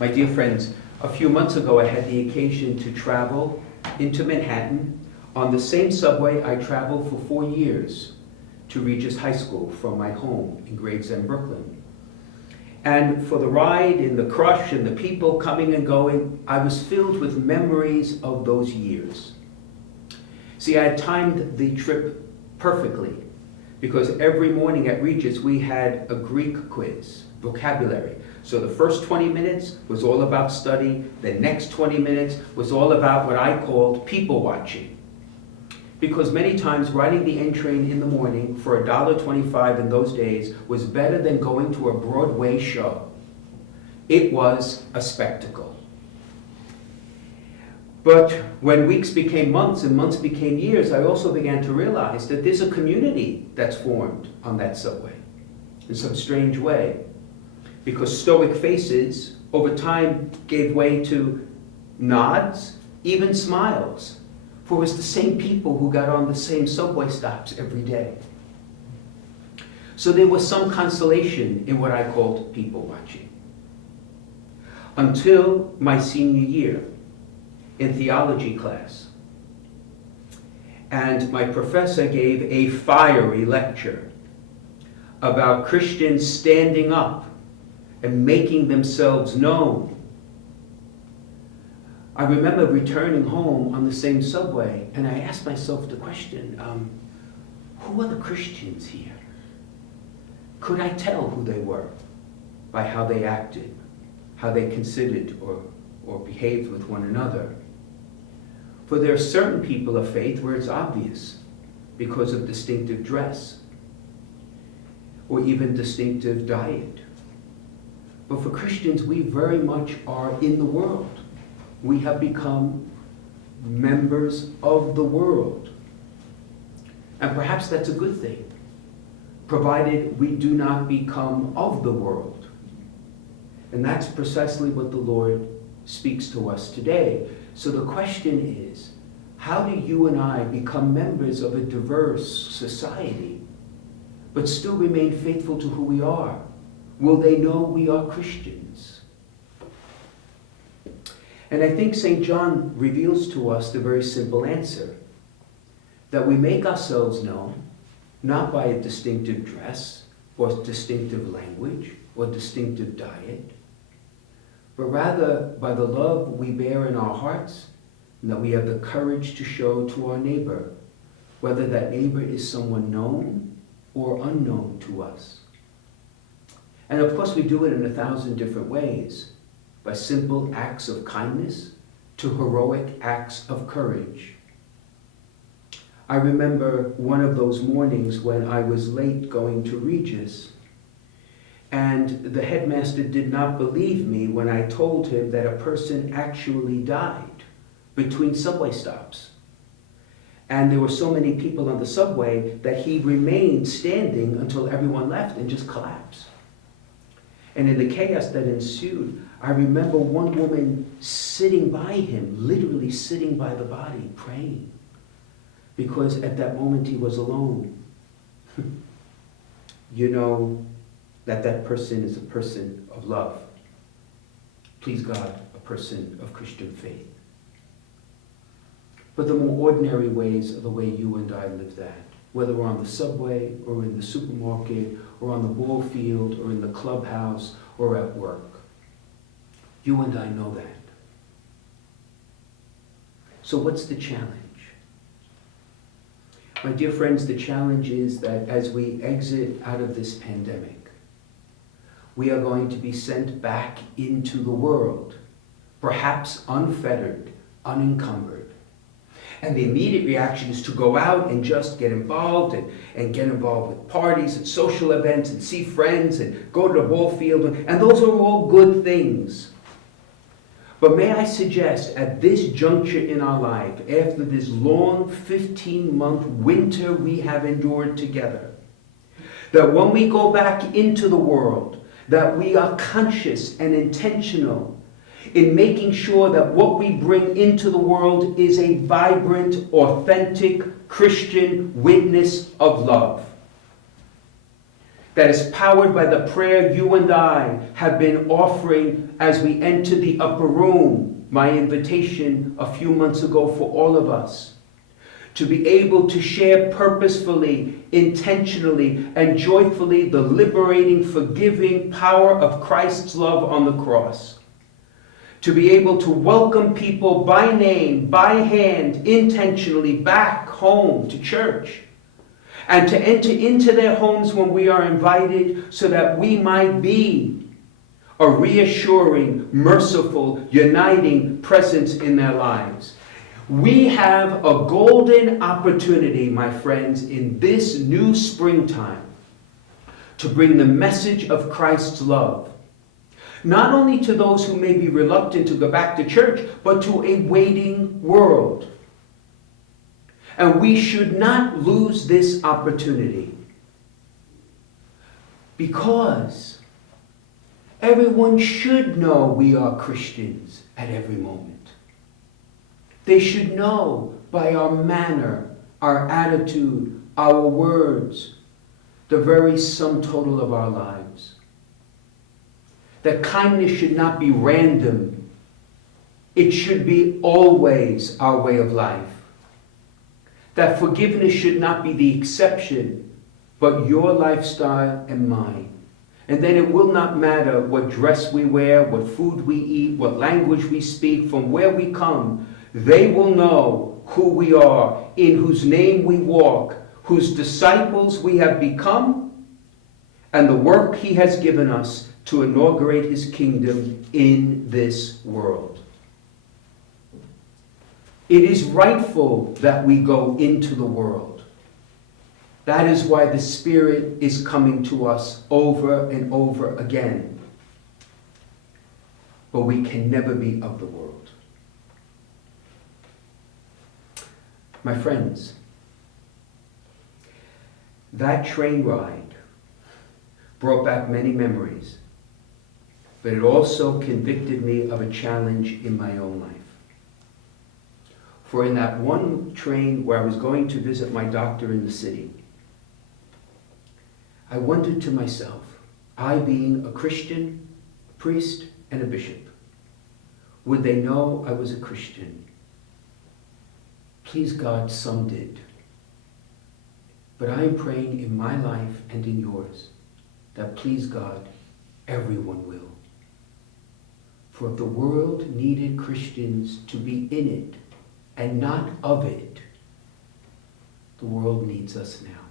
My dear friends, a few months ago I had the occasion to travel into Manhattan on the same subway I traveled for 4 years to Regis High School from my home in Gravesend, Brooklyn. And for the ride and the crush and the people coming and going, I was filled with memories of those years. See, I had timed the trip perfectly because every morning at Regis we had a Greek quiz, vocabulary. So the first 20 minutes was all about study. The next 20 minutes was all about what I called people watching. Because many times riding the N train in the morning for $1.25 in those days was better than going to a Broadway show. It was a spectacle. But when weeks became months and months became years, I also began to realize that there's a community that's formed on that subway in some strange way. Because stoic faces over time gave way to nods, even smiles. For it was the same people who got on the same subway stops every day. So there was some consolation in what I called people watching. Until my senior year in theology class. And my professor gave a fiery lecture about Christians standing up and making themselves known. I remember returning home on the same subway, and I asked myself the question, who are the Christians here? Could I tell who they were by how they acted, how they considered or behaved with one another? For there are certain people of faith where it's obvious because of distinctive dress or even distinctive diet. But for Christians, we very much are in the world. We have become members of the world. And perhaps that's a good thing, provided we do not become of the world. And that's precisely what the Lord speaks to us today. So the question is, how do you and I become members of a diverse society, but still remain faithful to who we are? Will they know we are Christians? And I think St. John reveals to us the very simple answer, that we make ourselves known, not by a distinctive dress, or distinctive language, or distinctive diet, but rather by the love we bear in our hearts, and that we have the courage to show to our neighbor, whether that neighbor is someone known or unknown to us. And of course we do it in 1,000 different ways, by simple acts of kindness to heroic acts of courage. I remember one of those mornings when I was late going to Regis, and the headmaster did not believe me when I told him that a person actually died between subway stops. And there were so many people on the subway that he remained standing until everyone left and just collapsed. And in the chaos that ensued, I remember one woman sitting by him, literally sitting by the body, praying. Because at that moment he was alone. You know that person is a person of love. Please God, a person of Christian faith. But the more ordinary ways are the way you and I live that. Whether we're on the subway or in the supermarket or on the ball field or in the clubhouse or at work. You and I know that. So what's the challenge? My dear friends, the challenge is that as we exit out of this pandemic, we are going to be sent back into the world, perhaps unfettered, unencumbered. And the immediate reaction is to go out and just get involved and get involved with parties and social events and see friends and go to the ball field. And those are all good things. But may I suggest at this juncture in our life, after this long 15-month winter we have endured together, that when we go back into the world, that we are conscious and intentional in making sure that what we bring into the world is a vibrant, authentic Christian witness of love. that is powered by the prayer you and I have been offering as we enter the upper room, my invitation a few months ago for all of us, to be able to share purposefully, intentionally, and joyfully the liberating, forgiving power of Christ's love on the cross. To be able to welcome people by name, by hand, intentionally back home to church. And to enter into their homes when we are invited so that we might be a reassuring, merciful, uniting presence in their lives. We have a golden opportunity, my friends, in this new springtime to bring the message of Christ's love, not only to those who may be reluctant to go back to church, but to a waiting world. And we should not lose this opportunity, because everyone should know we are Christians at every moment. They should know by our manner, our attitude, our words, the very sum total of our lives. That kindness should not be random. It should be always our way of life. That forgiveness should not be the exception, but your lifestyle and mine. And then it will not matter what dress we wear, what food we eat, what language we speak, from where we come. They will know who we are, in whose name we walk, whose disciples we have become, and the work he has given us to inaugurate his kingdom in this world. It is rightful that we go into the world. That is why the Spirit is coming to us over and over again. But we can never be of the world. My friends, that train ride brought back many memories, but it also convicted me of a challenge in my own life. For in that one train where I was going to visit my doctor in the city, I wondered to myself, I being a Christian, a priest, and a bishop, would they know I was a Christian? Please God, some did. But I am praying in my life and in yours that, please God, everyone will. For if the world needed Christians to be in it and not of it, the world needs us now.